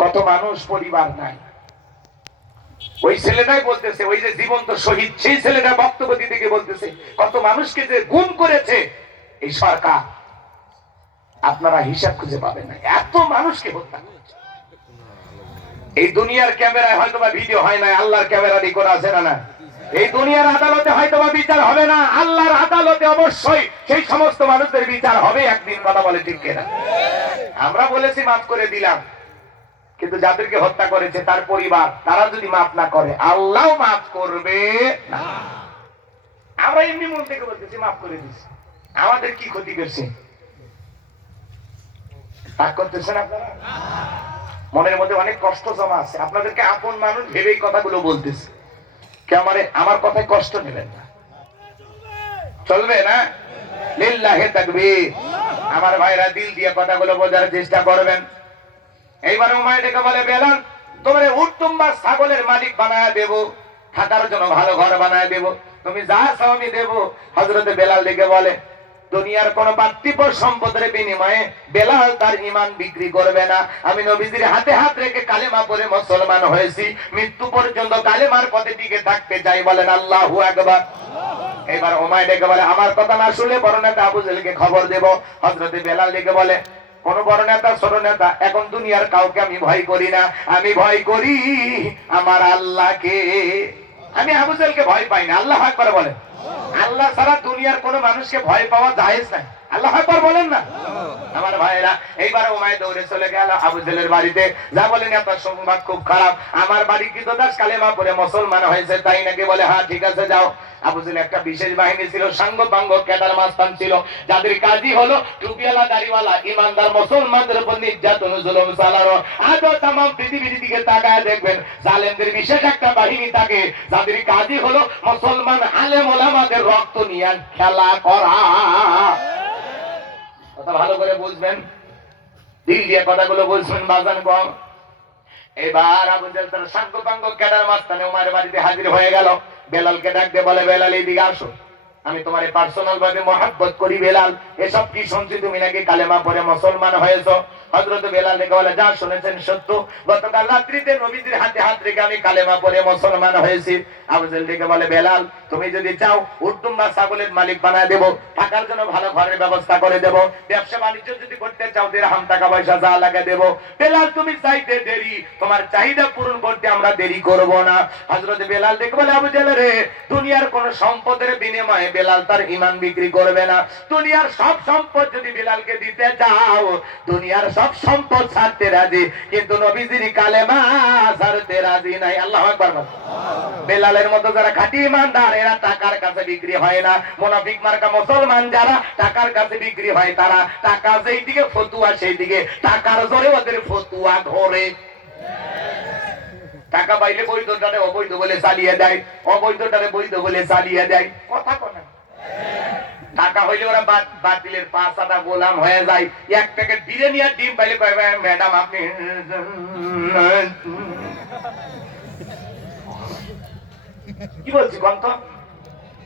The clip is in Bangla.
কত মানুষ পরিবার নাই। ওই ছেলেটাই বলতেছে, ওই যে জীবন্ত শহীদ, সেই ছেলেটা বক্তব্য দিতে গিয়ে বলতেছে কত মানুষকে যে গুম করেছে এই সরকার, আপনারা হিসাব খুঁজে পাবেন না, এত মানুষকে হত্যা করেছে। এই দুনিয়ার ক্যামেরায় হয়তো বা ভিডিও হয় না, আল্লাহর ক্যামেরা রেকর্ড আছে না না। এই দুনিয়ার আদালতে হয়তো বা বিচার হবে না, আল্লাহর আদালতে অবশ্যই সেই সমস্ত মানুষদের বিচার হবে একদিন। কথা বলে ঠিক কিনা? আমরা বলেছি মাফ করে দিলাম, কিন্তু যাদেরকে হত্যা করেছে তার পরিবার, তারা যদি মাফ না করে আল্লাহ মাফ করবে না। আমরা এমনি মন থেকে বলতেছি মাফ করে দিচ্ছি, আমাদের কি ক্ষতি করছে? রাগ করতেছেন আপনারা? মনের মধ্যে অনেক কষ্ট জমা আছে, আপনাদেরকে আপন মানুষ ভেবেই কথাগুলো বলতেছে। কে আমার কথায় কষ্ট নেবেন না, চলবে না? লিল্লাহি তাকবীর। আমার ভাইরা দিল দিয়ে কথাগুলো বোঝার চেষ্টা করবেন। এইবার উমায় ডেকে বলে, বেলাল তোমার উট্টুম বা ছাগলের মালিক বানায় দেব, থাকার জন্য ভালো ঘর বানায় দেব, তুমি যা চাও আমি দেব। হযরতে বেলাল ডেকে বলে, দুনিয়ার কোন পার্থিব সম্পদের বিনিময়ে বেলাল তার ঈমান বিক্রি করবে না। আমি নবীজির হাতে হাত রেখে কালেমা পড়ে মুসলমান হয়েছি, মৃত্যু পর্যন্ত কালেমার পথে টিকে থাকতে চাই। বলেন আল্লাহু আকবার। এবার উমায় ডেকে বলে, আমার কথা না শুনলে বড় নেতা আবু জেহেলকে খবর দেব। হযরতে বেলাল ডেকে বলে, কোন বড় নেতা ছোট নেতা, এখন দুনিয়ার কাউকে আমি ভয় করি না, আমি ভয় করি আমার আল্লাহকে। আমি আবু জেহেলকে ভয় পাই না। আল্লাহু আকবার বলেন। আল্লাহ ছাড়া দুনিয়ার কোন মানুষকে ভয় পাওয়া জায়েজ নাই। আল্লাহু আকবার বলেন না আমার ভাইরা। এইবার উমায় দৌড়ে চলে গেল আবু জেহেলের বাড়িতে। যা বলেন আপনার সংবাদ খুব খারাপ, আমার বাড়ি কৃতদাস কালেমা পড়ে মুসলমান হয়েছে, তাই নাকি? বলে হ্যাঁ ঠিক আছে যাও। আবু জেহেল একটা বিশেষ বাহিনী ছিল, সাঙ্গ পাঙ্গ ক্যাডার মাস্তান ছিল, যাদের কাজই হলো টুপিওয়ালা দাড়িওয়ালা ইমানদার মুসলমানদের উপর নির্যাতন জুলুম চালানো। আজও তাম পৃথিবীর দিকে তাকায় দেখবেন জালেমদের বিশেষ একটা বাহিনী থাকে, যাদের কাজই হলো মুসলমান আলেম ওলামাদের রক্ত নিয়ে খেলা করা। কথা ভালো করে বুঝবেন, দিল দিয়ে কথাগুলো বুঝবেন বাজান কম। এবার আবু জেহেল তার সাঙ্গ পাঙ্গ ক্যাডার মাস্তানে উমারের বাড়িতে হাজির হয়ে গেল। বেলালকে ডাক দিয়ে বলে, বেলাল এইদিকে আসো, আমি তোমার পার্সোনাল ভাবে মহব্বত করি। বেলাল, এসব কি শুনছি তুমি নাকি কালেমা পড়ে মুসলমান হয়েছো? হযরত বেলাল ডেকে বলে, যা শুনেছেন সত্য, গতকাল রাত্রিতে নবীজির হাতে হাত রেখে আমি কালেমা পড়ে মুসলমান হয়েছি। আবু জেহেল ডেকে বলে, বেলাল তুমি যদি চাও উট্টুম বা ছাগলের মালিক বানায় দেব, থাকার জন্য ভালো ঘরের ব্যবস্থা করে দেব, ব্যবসা বাণিজ্য যদি করতে চাও দিরহাম টাকা পয়সা যা লাগে দেব। বেলাল তুমি চাইতে দেরি, তোমার চাহিদা পূরণ করতে আমরা দেরি করব না। হযরত বেলাল ডেকে বলে, আবু জেহেল রে, দুনিয়ার কোন সম্পদের বিনিময়ে বেলাল তার ঈমান বিক্রি করবে না। দুনিয়ার সব সম্পদ যদি বেলালকে দিতে চাও, দুনিয়ার সব সম্পদ ছাড়তে রাজি, কিন্তু নবীজির কালেমা ছাড়তে রাজি নাই। আল্লাহু আকবার। বেলালের মতো যারা খাঁটি ঈমানদার, এরা টাকার কাছে বিক্রি হয় না। মুনাফিক মার্কা মুসলমান যারা টাকার কাছে বিক্রি হয়, তারা টাকা যেই দিকে ফতুয়া সেই দিকে, টাকার জোরে ওদের ফতুয়া ধরে। টাকা পাইলে বৈধটারে অবৈধ বলে চালিয়ে দেয়, অবৈধটারে বৈধ বলে চালিয়ে দেয়। কথা কোন টাকা হইলে ওরা বাতিলের পাঁচাটা গোলাম হয়ে যায়। এক প্যাকেট বিরিয়ানি আর ডিম পাইলে ম্যাডাম আপনি কি বলছি কন্ত